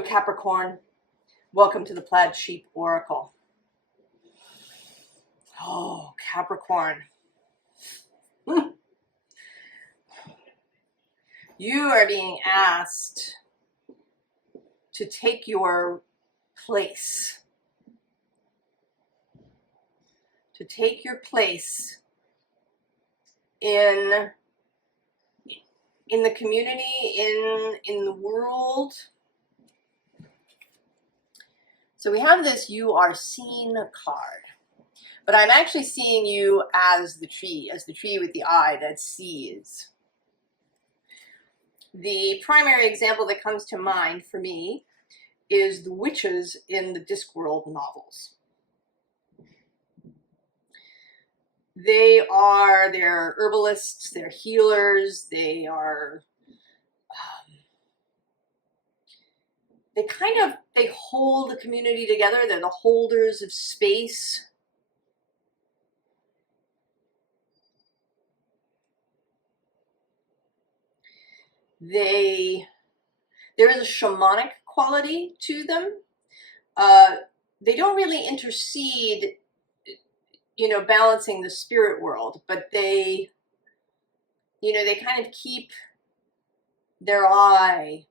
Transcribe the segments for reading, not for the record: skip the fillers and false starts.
Hello, Capricorn. Welcome to the Plaid Sheep Oracle. Oh, Capricorn. You are being asked to take your place. To take your place in the community, in the world. So we have this "you are seen" card, but I'm actually seeing you as the tree with the eye that sees. The primary example that comes to mind for me is the witches in the Discworld novels. They're herbalists, they're healers, they hold the community together. They're the holders of space. There is a shamanic quality to them. They don't really intercede, balancing the spirit world, but they kind of keep their eye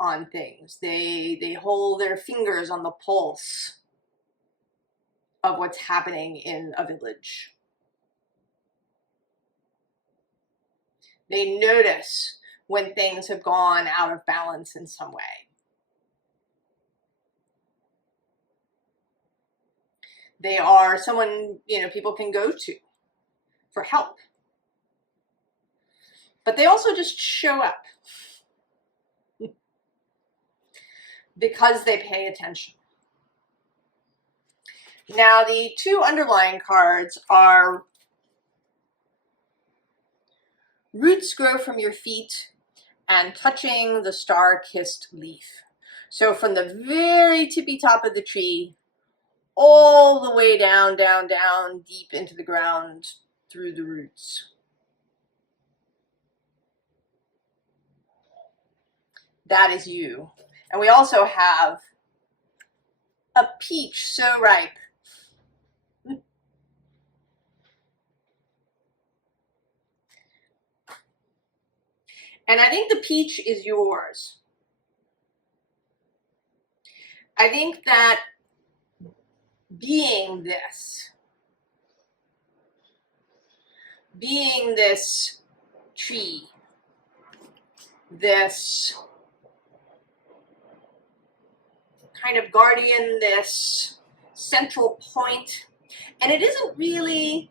on things. They hold their fingers on the pulse of what's happening in a village. They notice when things have gone out of balance in some way. They are someone, people can go to for help. But they also just show up because they pay attention. Now, the two underlying cards are "Roots grow from your feet" and "Touching the star-kissed leaf." So from the very tippy top of the tree, all the way down, down, down, deep into the ground through the roots. That is you. And we also have a peach so ripe. And I think the peach is yours. I think that being this tree, this kind of guardian, this central point, and it isn't really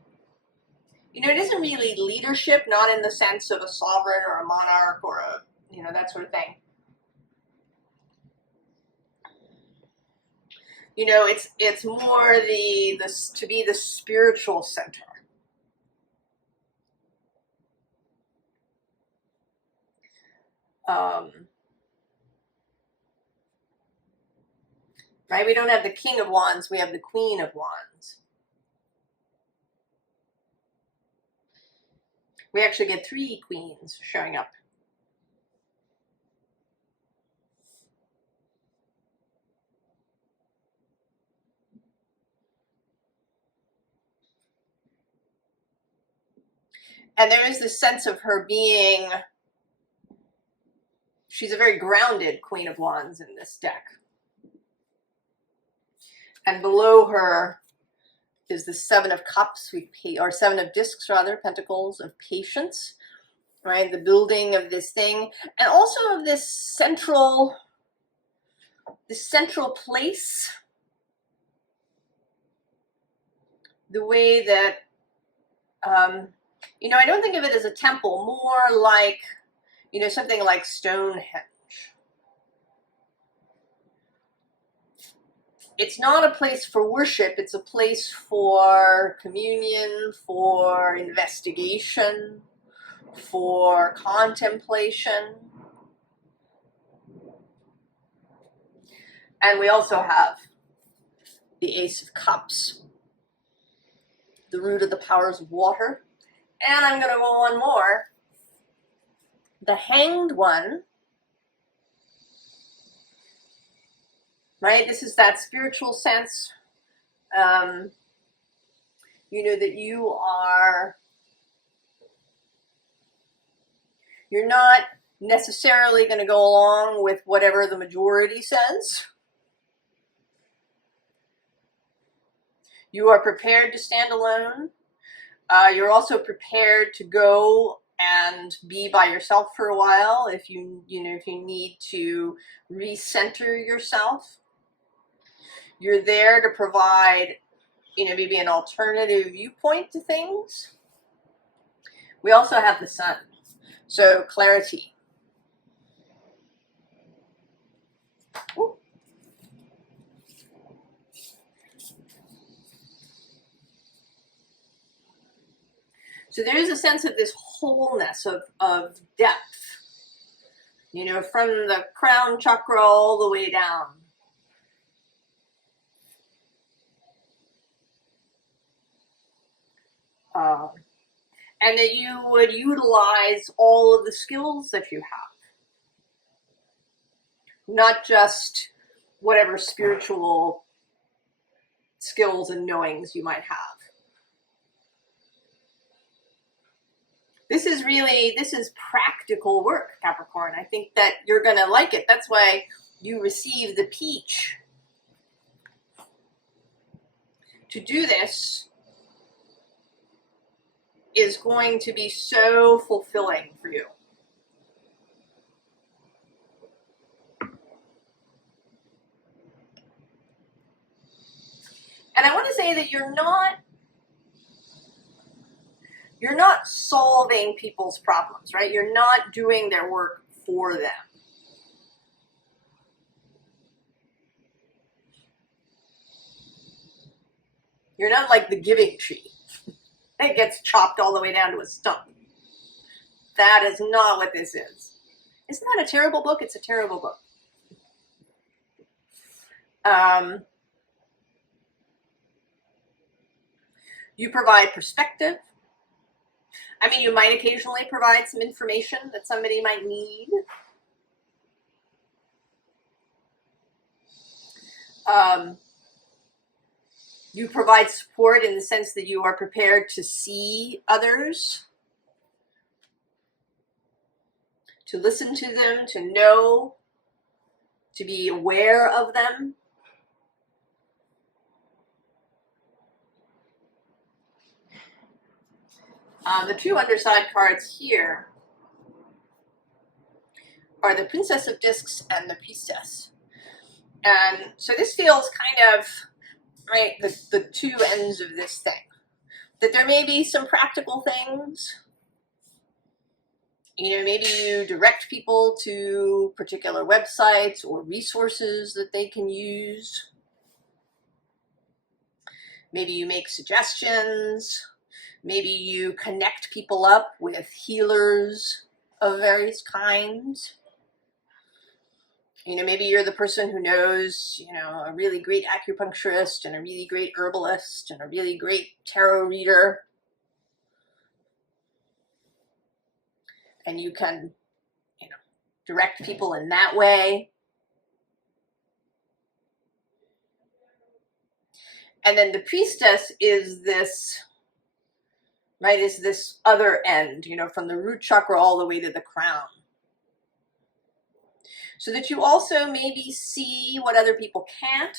leadership, not in the sense of a sovereign or a monarch or that sort of thing. It's more to be the spiritual center. Right? We don't have the King of Wands, we have the Queen of Wands. We actually get 3 queens showing up. And there is this sense of her being, she's a very grounded Queen of Wands in this deck. And below her is the 7 of Cups, or 7 of Discs rather, Pentacles, of patience, right? The building of this thing, and also of this central place. The way that, I don't think of it as a temple, more like, something like Stonehenge. It's not a place for worship, it's a place for communion, for investigation, for contemplation. And we also have the Ace of Cups, the root of the powers of water. And I'm going to go one more. The Hanged One right? This is that spiritual sense. You know, that you're not necessarily going to go along with whatever the majority says. You are prepared to stand alone. You're also prepared to go and be by yourself for a while if you need to recenter yourself. You're there to provide, maybe an alternative viewpoint to things. We also have the sun, so clarity. Ooh. So there is a sense of this wholeness, of depth, from the crown chakra all the way down. And that you would utilize all of the skills that you have. Not just whatever spiritual skills and knowings you might have. This is practical work, Capricorn. I think that you're going to like it. That's why you receive the peach. To do this is going to be so fulfilling for you. And I want to say that you're not solving people's problems, right? You're not doing their work for them. You're not like the giving tree. It gets chopped all the way down to a stump. That is not what this is. Isn't that a terrible book? It's a terrible book. You provide perspective. I mean, you might occasionally provide some information that somebody might need. You provide support in the sense that you are prepared to see others, to listen to them, to know, to be aware of them. The two underside cards here are the Princess of Discs and the Priestess. And so this feels kind of, right, the two ends of this thing. That there may be some practical things. Maybe you direct people to particular websites or resources that they can use. Maybe you make suggestions. Maybe you connect people up with healers of various kinds. Maybe you're the person who knows, a really great acupuncturist and a really great herbalist and a really great tarot reader. And you can, direct people in that way. And then the Priestess is this, right, is this other end, from the root chakra all the way to the crown. So that you also maybe see what other people can't.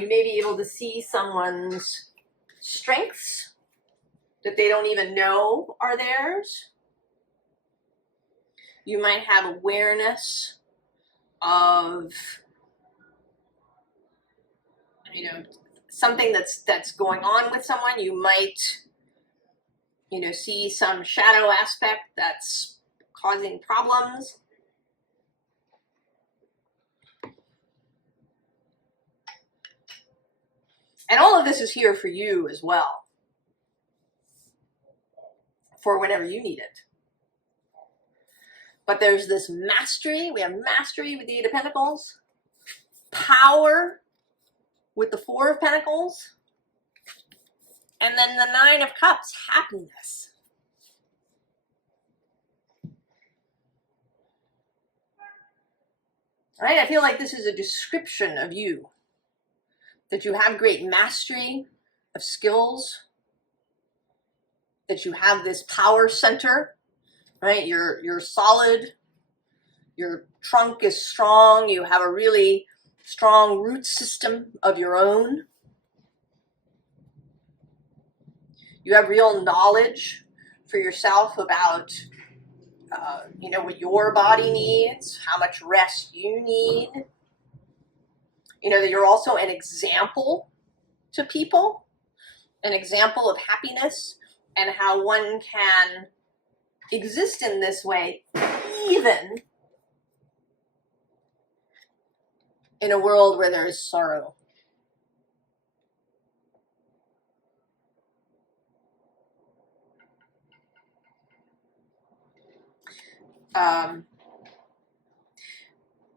You may be able to see someone's strengths that they don't even know are theirs. You might have awareness of, something that's going on with someone. You might, see some shadow aspect that's causing problems. And all of this is here for you as well, for whenever you need it. But there's this mastery. We have mastery with the Eight of Pentacles, power with the Four of Pentacles, and then the Nine of Cups, happiness. Right? I feel like this is a description of you, that you have great mastery of skills, that you have this power center, right? You're solid, your trunk is strong, you have a really strong root system of your own. You have real knowledge for yourself about what your body needs, how much rest you need. That you're also an example to people, an example of happiness and how one can exist in this way, even in a world where there is sorrow.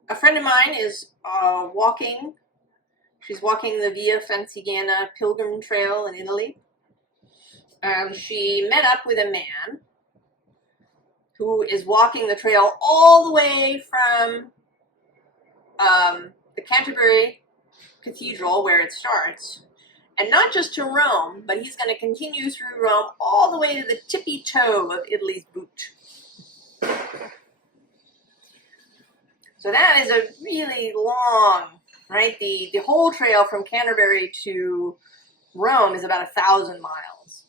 A friend of mine is walking. She's walking the Via Francigena pilgrim trail in Italy. And she met up with a man who is walking the trail all the way from the Canterbury Cathedral, where it starts, and not just to Rome, but he's going to continue through Rome all the way to the tippy toe of Italy's boot. So that is a really long, right? The whole trail from Canterbury to Rome is about 1,000 miles.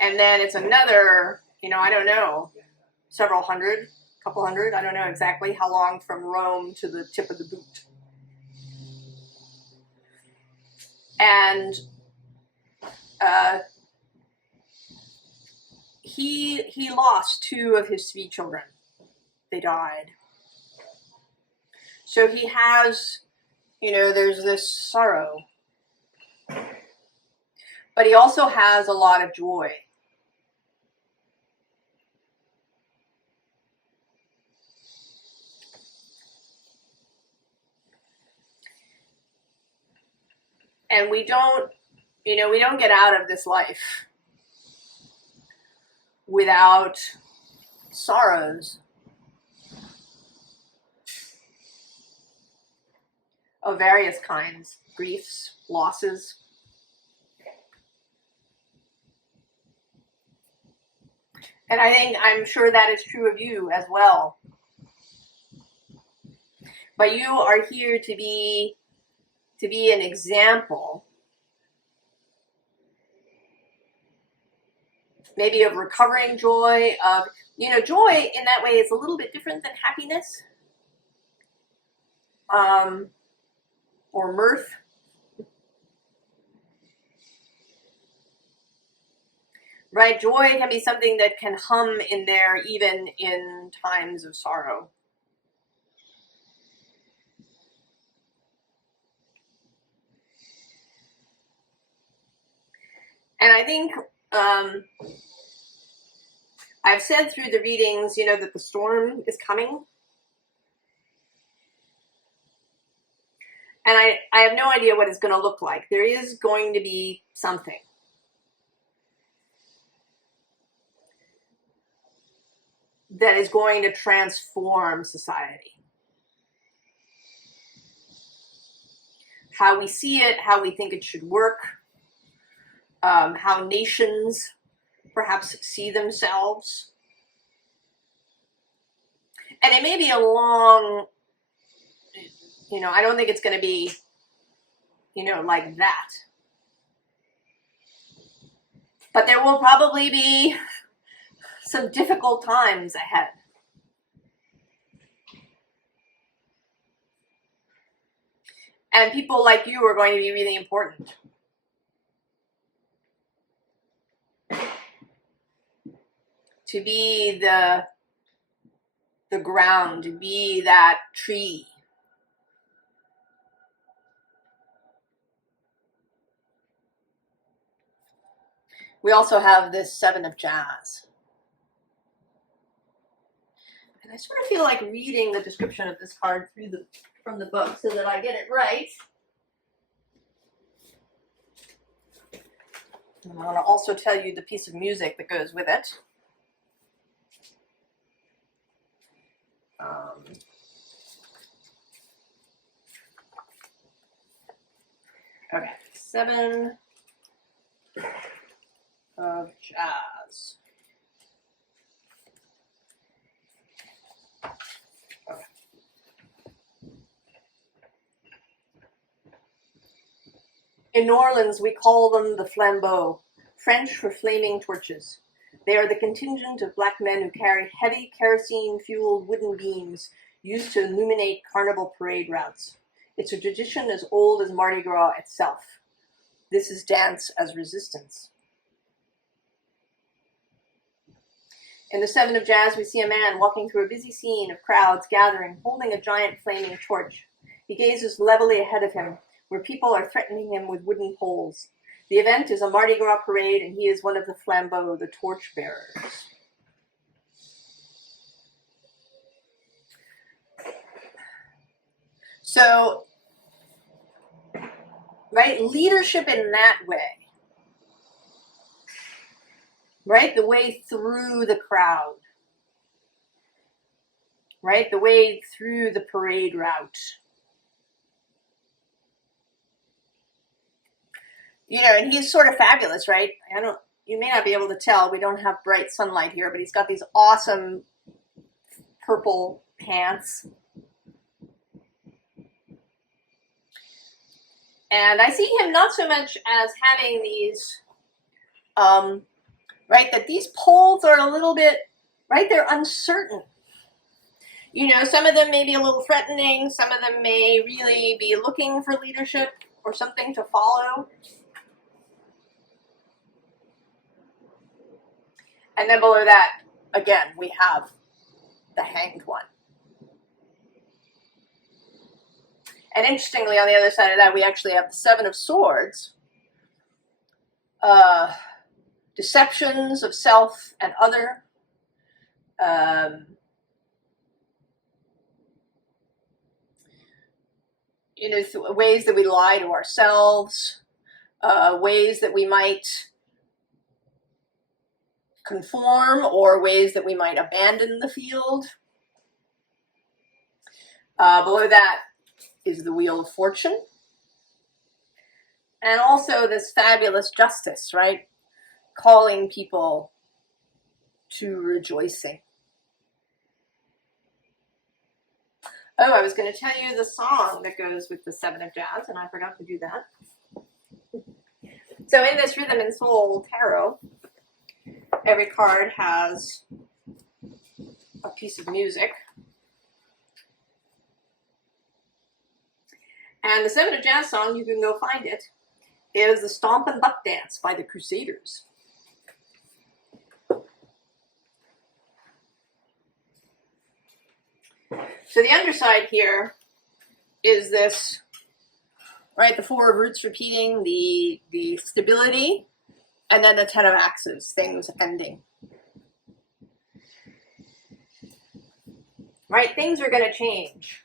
And then it's another, I don't know, several hundred, couple hundred, I don't know exactly how long from Rome to the tip of the boot. And he lost 2 of his 3 children. They died. So he has, there's this sorrow. But he also has a lot of joy. And we don't get out of this life without sorrows of various kinds, griefs, losses. And I'm sure that is true of you as well. But you are here to be an example, maybe of recovering joy, of, joy in that way is a little bit different than happiness, or mirth. Right? Joy can be something that can hum in there even in times of sorrow. And I think I've said through the readings, that the storm is coming. And I have no idea what it's going to look like. There is going to be something. That is going to transform society. How we see it, how we think it should work, how nations perhaps see themselves. And it may be a long, I don't think it's going to be, like that. But there will probably be some difficult times ahead. And people like you are going to be really important. To be the ground, to be that tree. We also have this 7 of Jazz. And I sort of feel like reading the description of this card from the book so that I get it right. And I want to also tell you the piece of music that goes with it. Okay, 7 of Jazz. Okay. In New Orleans, we call them the flambeaux, French for flaming torches. They are the contingent of black men who carry heavy kerosene-fueled wooden beams used to illuminate carnival parade routes. It's a tradition as old as Mardi Gras itself. This is dance as resistance. In the 7 of Jazz, we see a man walking through a busy scene of crowds gathering, holding a giant flaming torch. He gazes levelly ahead of him, where people are threatening him with wooden poles. The event is a Mardi Gras parade, and he is one of the flambeaux, the torch bearers. So, right, leadership in that way, right, the way through the crowd, right, the way through the parade route. You know, and he's sort of fabulous, right? You may not be able to tell, we don't have bright sunlight here, but he's got these awesome purple pants. And I see him not so much as having these, right, that these poles are a little bit, right, they're uncertain. You know, some of them may be a little threatening, some of them may really be looking for leadership or something to follow. And then below that, again, we have the Hanged One. And interestingly, on the other side of that, we actually have the 7 of Swords. Deceptions of self and other. You know, ways that we lie to ourselves. Ways that we might conform, or ways that we might abandon the field. Below that is the Wheel of Fortune. And also this fabulous Justice, right? Calling people to rejoicing. Oh, I was going to tell you the song that goes with the 7 of Jazz, and I forgot to do that. So in this Rhythm and Soul Tarot, every card has a piece of music. And the 7 of Jazz song, you can go find it, is the Stomp and Buck Dance by the Crusaders. So the underside here is this, right, the 4 of Roots repeating, the stability, and then the 10 of Axes, things ending. Right, things are going to change.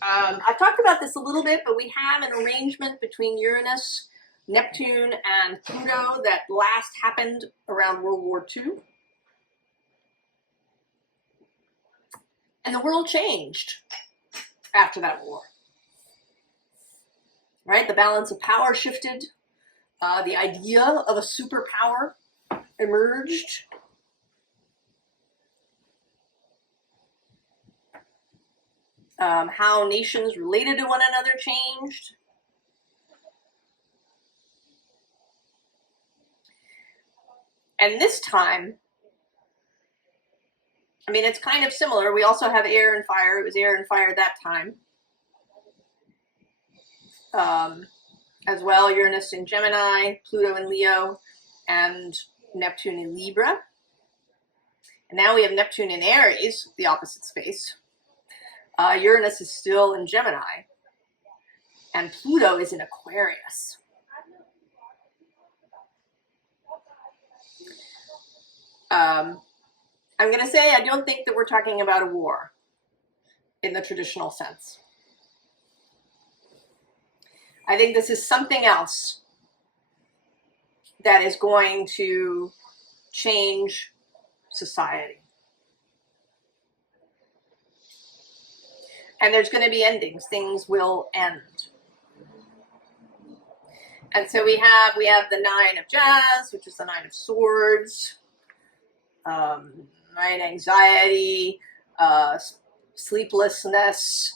I've talked about this a little bit, but we have an arrangement between Uranus, Neptune, and Pluto that last happened around World War II. And the world changed after that war. Right, the balance of power shifted. The idea of a superpower emerged. How nations related to one another changed. And this time, I mean, it's kind of similar. We also have air and fire. It was air and fire at that time. As well, Uranus in Gemini, Pluto in Leo, and Neptune in Libra. And now we have Neptune in Aries, the opposite space. Uranus is still in Gemini, and Pluto is in Aquarius. I'm going to say I don't think that we're talking about a war in the traditional sense. I think this is something else that is going to change society. And there's going to be endings. Things will end. And so we have the Nine of Jazz, which is the Nine of Swords, right? Anxiety, sleeplessness,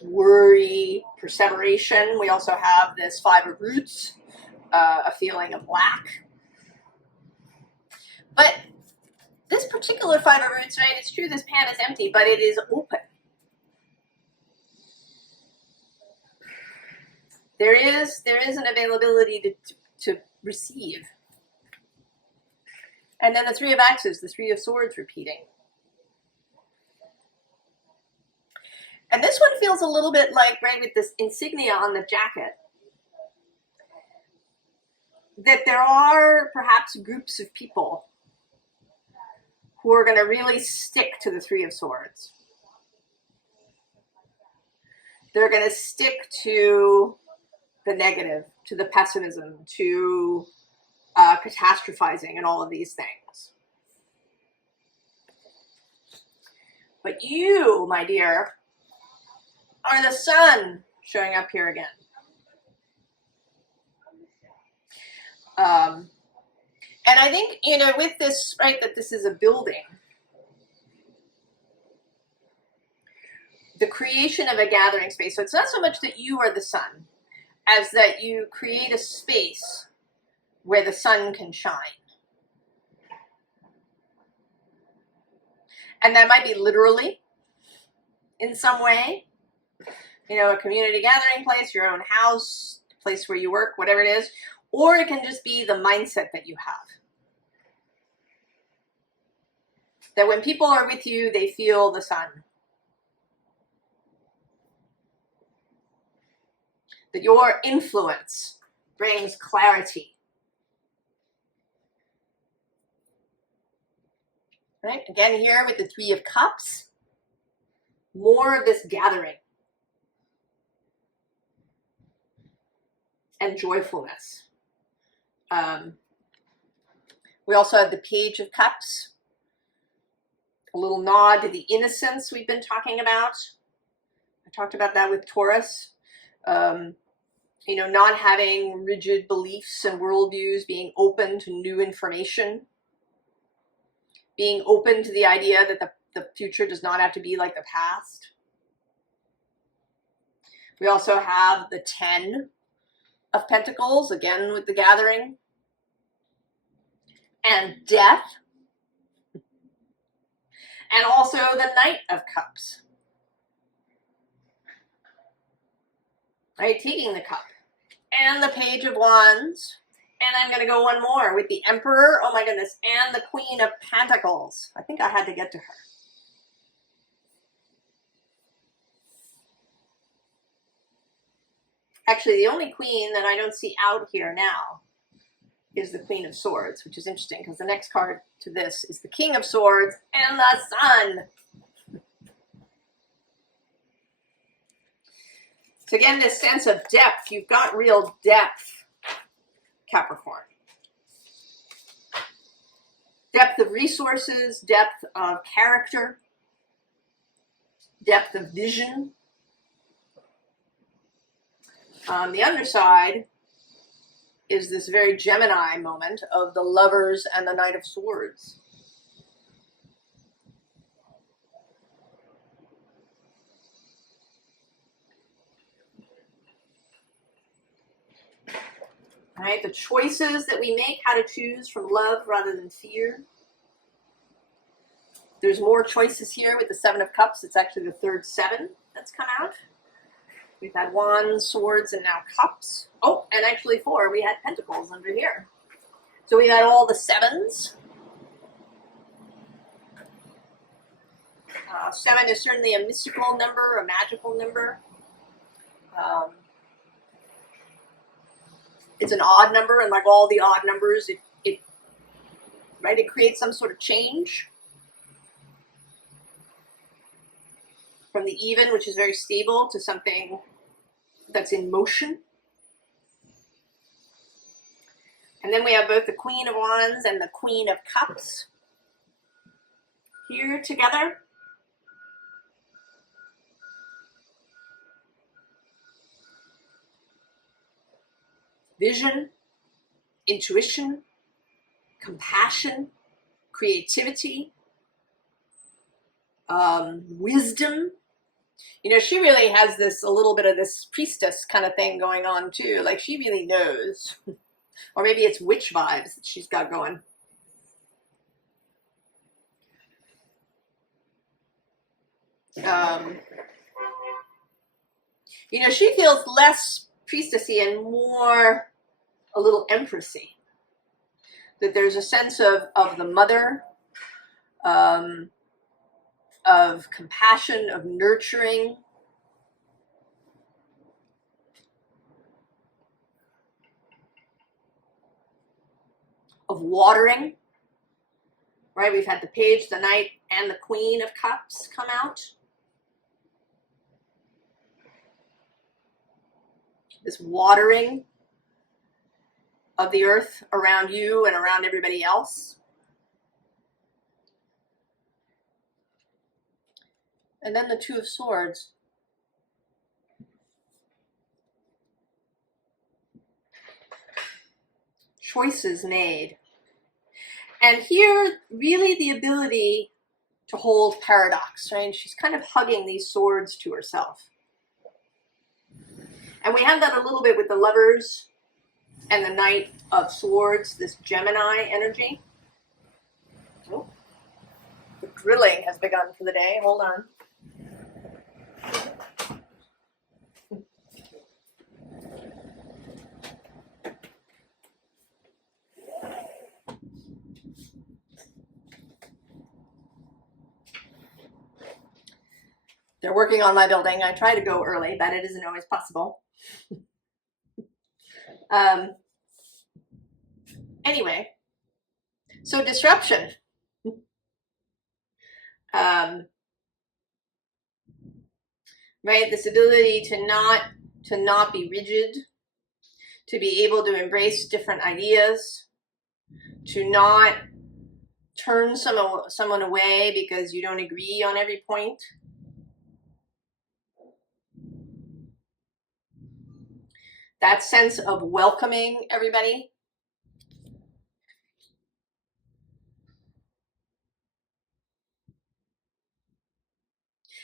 worry, perseveration. We also have this Five of Roots, a feeling of lack. But this particular Five of Roots, right? It's true this pan is empty, but it is open. There is an availability to receive. And then the Three of Axes, the Three of Swords repeating. And this one feels a little bit like, right, with this insignia on the jacket, that there are perhaps groups of people who are going to really stick to the Three of Swords. They're going to stick to the negative, to the pessimism, to catastrophizing and all of these things. But you, my dear, are the sun showing up here again. And I think, you know, with this, right, that this is a building, the creation of a gathering space. So it's not so much that you are the sun, as that you create a space where the sun can shine. And that might be literally in some way, you know, a community gathering place, your own house, place where you work, whatever it is, or it can just be the mindset that you have. That when people are with you, they feel the sun. That your influence brings clarity. Right? Again, here with the Three of Cups, more of this gathering and joyfulness. We also have the Page of Cups, a little nod to the innocence we've been talking about. I talked about that with Taurus. You know, not having rigid beliefs and worldviews, being open to new information, being open to the idea that the future does not have to be like the past. We also have the 10 of Pentacles, again with the gathering, and death, and also the Knight of Cups. Right, taking the cup. And the Page of Wands. And I'm going to go one more with the Emperor. Oh my goodness. And the Queen of Pentacles. I think I had to get to her. Actually, the only queen that I don't see out here now is the Queen of Swords, which is interesting because the next card to this is the King of Swords and the Sun. So again, this sense of depth, you've got real depth, Capricorn. Depth of resources, depth of character, depth of vision. On the underside is this very Gemini moment of the Lovers and the Knight of Swords. All right, the choices that we make, how to choose from love rather than fear. There's more choices here with the Seven of Cups. It's actually the third 7 that's come out. We've had Wands, Swords, and now Cups. Oh, and actually 4. We had Pentacles under here. So we had all the 7s. 7 is certainly a mystical number, a magical number. It's an odd number, and like all the odd numbers, it creates some sort of change from the even, which is very stable, to something that's in motion. And then we have both the Queen of Wands and the Queen of Cups here together. vision, intuition, compassion, creativity, wisdom. You know, she really has this, a little bit of this priestess kind of thing going on too. Like she really knows. Or maybe it's witch vibes that she's got going. You know, she feels less priestessy and more a little empressy. That there's a sense of the mother, of compassion, of nurturing, of watering, right? We've had the Page, the Knight, and the Queen of Cups come out. This watering of the earth around you and around everybody else. And then the Two of Swords. Choices made. And here, really the ability to hold paradox, right? She's kind of hugging these swords to herself. And we have that a little bit with the Lovers and the Knight of Swords, this Gemini energy. Oh, the drilling has begun for the day. Hold on. They're working on my building. I try to go early, but it isn't always possible. Anyway, so disruption. Right, this ability to not be rigid, to be able to embrace different ideas, to not turn someone away because you don't agree on every point. That sense of welcoming everybody.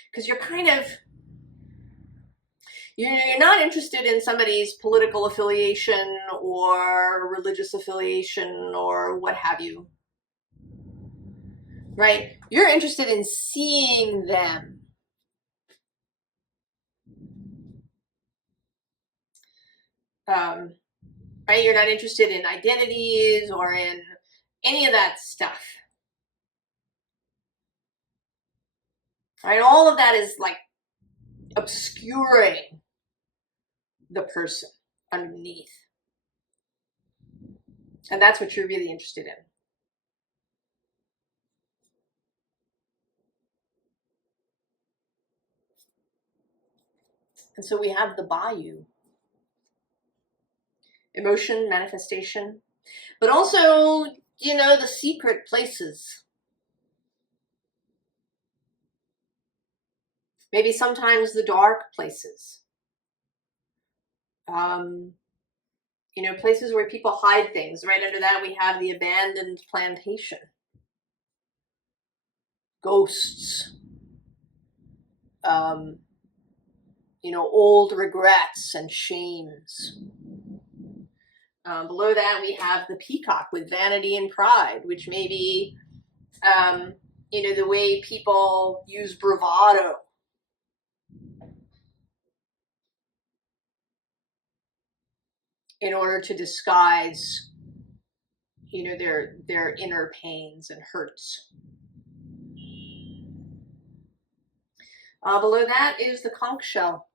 Because you're kind of, you're not interested in somebody's political affiliation or religious affiliation or what have you. Right? You're interested in seeing them. Right? You're not interested in identities or in any of that stuff. Right? All of that is like obscuring the person underneath. And that's what you're really interested in. And so we have the Bayou. Emotion, manifestation, but also, you know, the secret places. Maybe sometimes the dark places. You know, places where people hide things. Right under that, we have the abandoned plantation. Ghosts. You know, old regrets and shames. Below that, we have the Peacock with vanity and pride, which may be, you know, the way people use bravado. In order to disguise, you know, their inner pains and hurts. Below that is the conch shell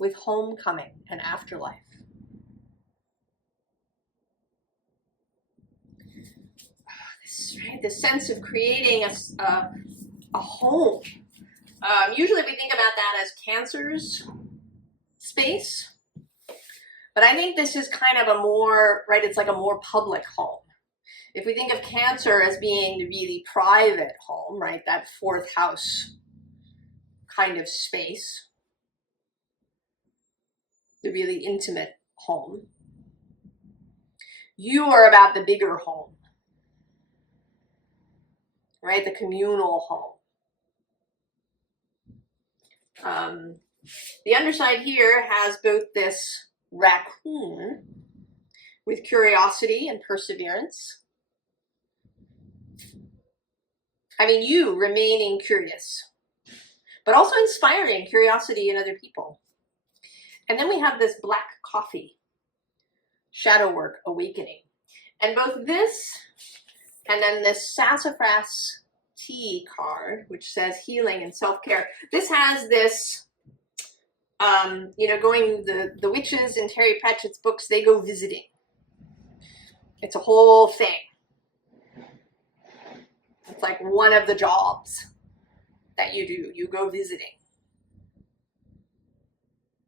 with homecoming and afterlife. The sense of creating a home. Usually we think about that as Cancer's space. But I think this is kind of a more, right, it's like a more public home. If we think of Cancer as being the really private home, right, that fourth house kind of space, the really intimate home. You are about the bigger home, right? The communal home. The underside here has both this raccoon with curiosity and perseverance. I mean, you remaining curious, but also inspiring curiosity in other people. And then we have this black coffee, shadow work, awakening. And both this and then this sassafras tea card, which says healing and self-care. This has this, you know, going, the witches in Terry Pratchett's books, they go visiting. It's a whole thing. It's like one of the jobs that you do. You go visiting.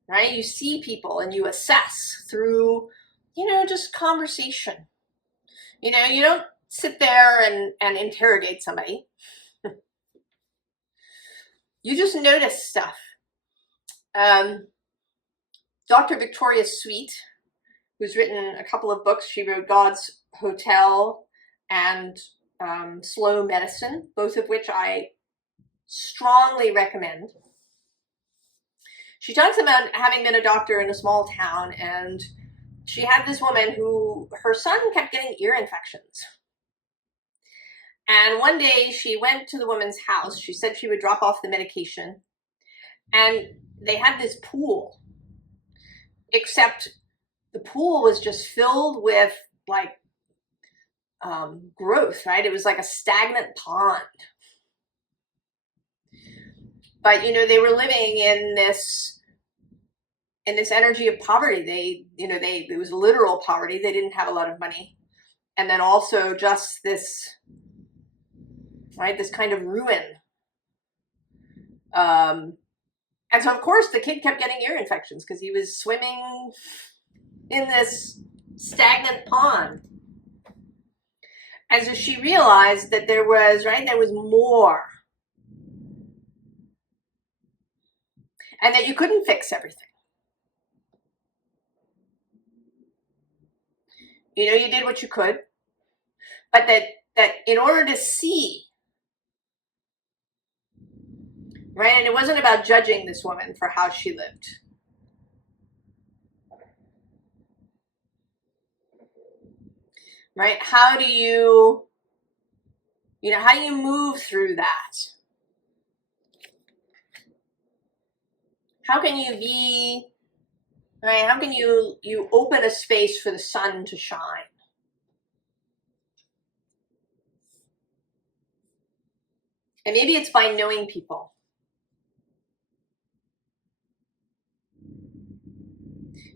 Right? You see people and you assess through, you know, just conversation. You know, you don't sit there and interrogate somebody. You just notice stuff. Dr. Victoria Sweet, who's written a couple of books, she wrote God's Hotel and Slow Medicine, both of which I strongly recommend. She talks about having been a doctor in a small town, and she had this woman who, her son kept getting ear infections. And one day she went to the woman's house. She said she would drop off the medication, and they had this pool, except the pool was just filled with like growth, right? It was like a stagnant pond. But, you know, they were living in this energy of poverty. It was literal poverty. They didn't have a lot of money. And then also just this, right, this kind of ruin. And so, of course, the kid kept getting ear infections because he was swimming in this stagnant pond. And so she realized that there was more. And that you couldn't fix everything. You know, you did what you could. But that in order to see, right? And it wasn't about judging this woman for how she lived. Right? How do you move through that? How can you be, right? How can you open a space for the sun to shine? And maybe it's by knowing people.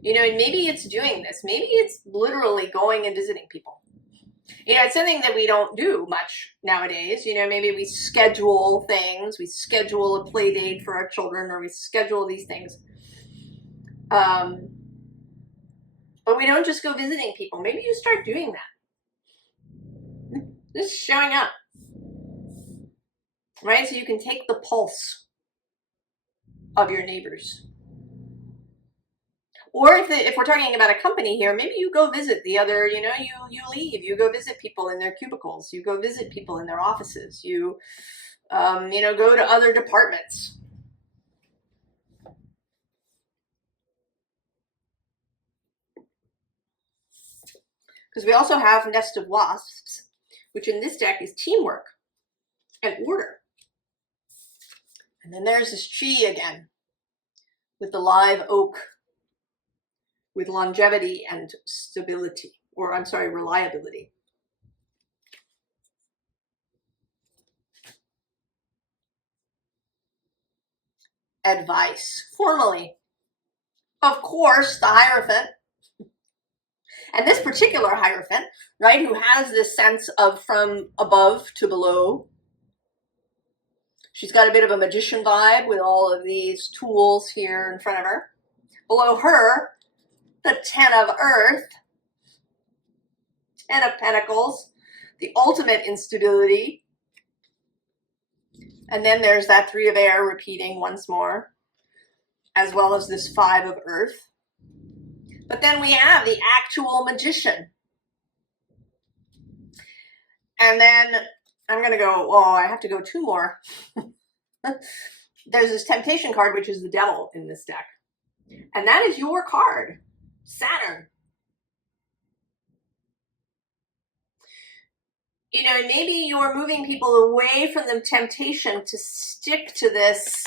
You know, and maybe it's doing this. Maybe it's literally going and visiting people. You know, it's something that we don't do much nowadays. You know, maybe we schedule things. We schedule a play date for our children, or we schedule these things. But we don't just go visiting people. Maybe you start doing that. Just showing up. Right? So you can take the pulse of your neighbors. Or if we're talking about a company here, maybe you go visit the other, you know, you leave, you go visit people in their cubicles, you go visit people in their offices, you know, go to other departments. Because we also have Nest of Wasps, which in this deck is teamwork and order. And then there's this tree again with the live oak, with longevity and stability, or I'm sorry, reliability. Advice, formally. Of course, the Hierophant. And this particular Hierophant, right, who has this sense of from above to below. She's got a bit of a magician vibe with all of these tools here in front of her. Below her, the 10 of Earth, 10 of Pentacles, the ultimate instability. And then there's that 3 of Air repeating once more, as well as this 5 of Earth. But then we have the actual magician, And then I'm going to go, oh, I have to go 2 more. There's this temptation card, which is the devil in this deck. And that is your card, Saturn. You know, maybe you're moving people away from the temptation to stick to this,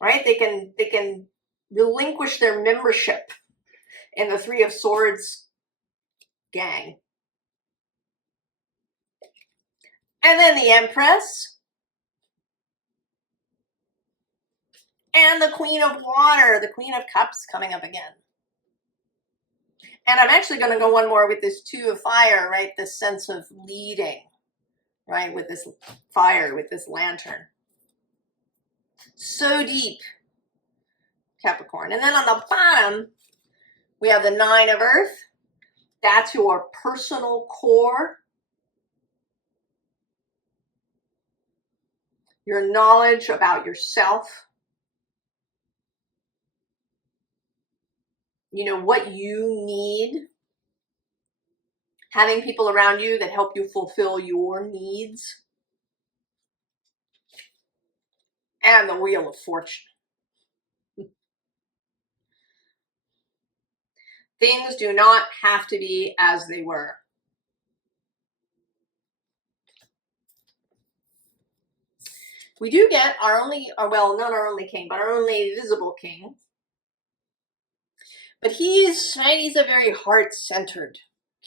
right? They can relinquish their membership in the 3 of Swords gang. And then the Empress. And the Queen of Water, the Queen of Cups coming up again. And I'm actually going to go one more with this 2 of Fire, right? This sense of leading, right? With this fire, with this lantern. So deep, Capricorn. And then on the bottom, we have the 9 of Earth. That's your personal core. Your knowledge about yourself. You know, what you need. Having people around you that help you fulfill your needs. And the Wheel of Fortune. Things do not have to be as they were. We do get our only, well, not our only king, but our only visible king. But he's a very heart-centered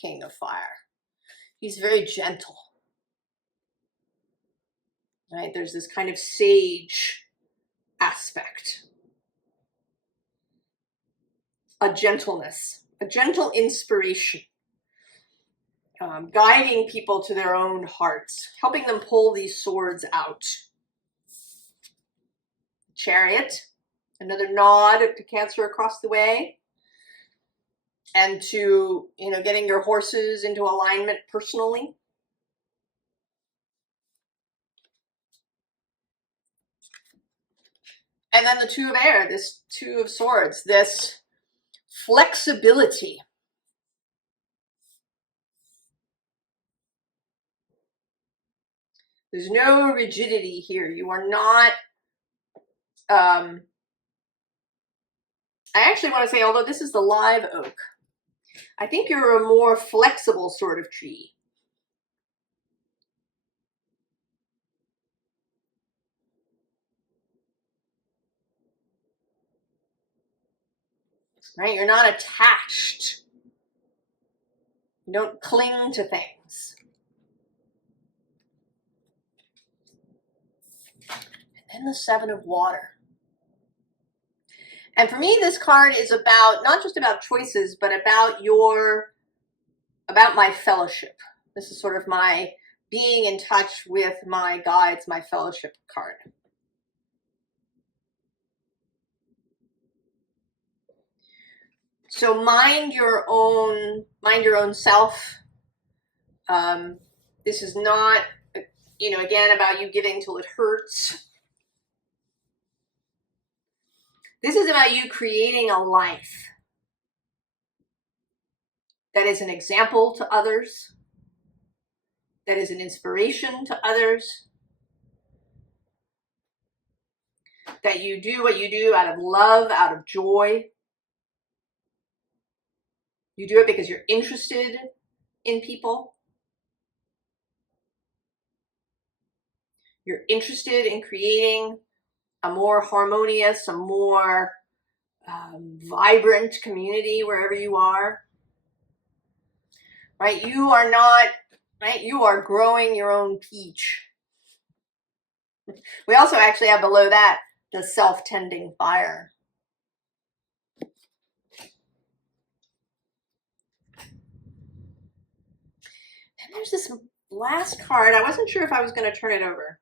king of fire. He's very gentle. Right? There's this kind of sage aspect. A gentleness, a gentle inspiration. Guiding people to their own hearts, helping them pull these swords out. Chariot, another nod to Cancer across the way. And to, you know, getting your horses into alignment personally. And then the 2 of Air, this 2 of Swords, this flexibility. There's no rigidity here. You are not, I actually want to say, although this is the live oak, I think you're a more flexible sort of tree. Right? You're not attached. You don't cling to things. And then the 7 of Water. And for me, this card is about, not just about choices, but about my fellowship. This is sort of my being in touch with my guides, my fellowship card. So mind your own self. This is not, you know, again, about you giving till it hurts. This is about you creating a life that is an example to others, that is an inspiration to others, that you do what you do out of love, out of joy. You do it because you're interested in people. You're interested in creating a more harmonious, a more vibrant community wherever you are. Right? You are not, right? You are growing your own peach. We also actually have below that the self-tending fire. And there's this last card. I wasn't sure if I was going to turn it over.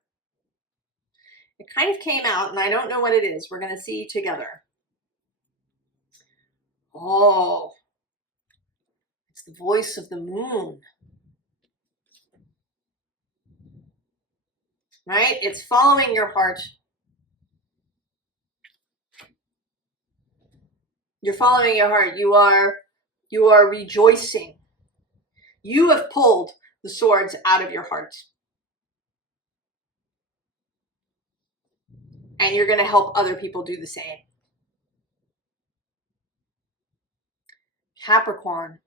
It kind of came out, and I don't know what it is. We're going to see together. Oh, it's the voice of the moon. Right? It's following your heart. You're following your heart. You are rejoicing. You have pulled the swords out of your heart. And you're going to help other people do the same. Capricorn.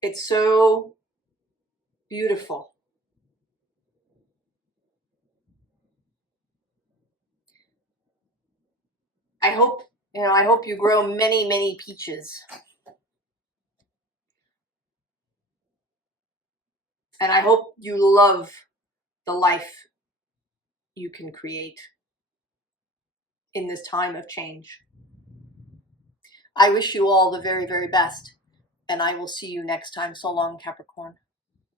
It's so beautiful. I hope you grow many, many peaches. And I hope you love the life you can create in this time of change. I wish you all the very, very best, and I will see you next time. So long, Capricorn.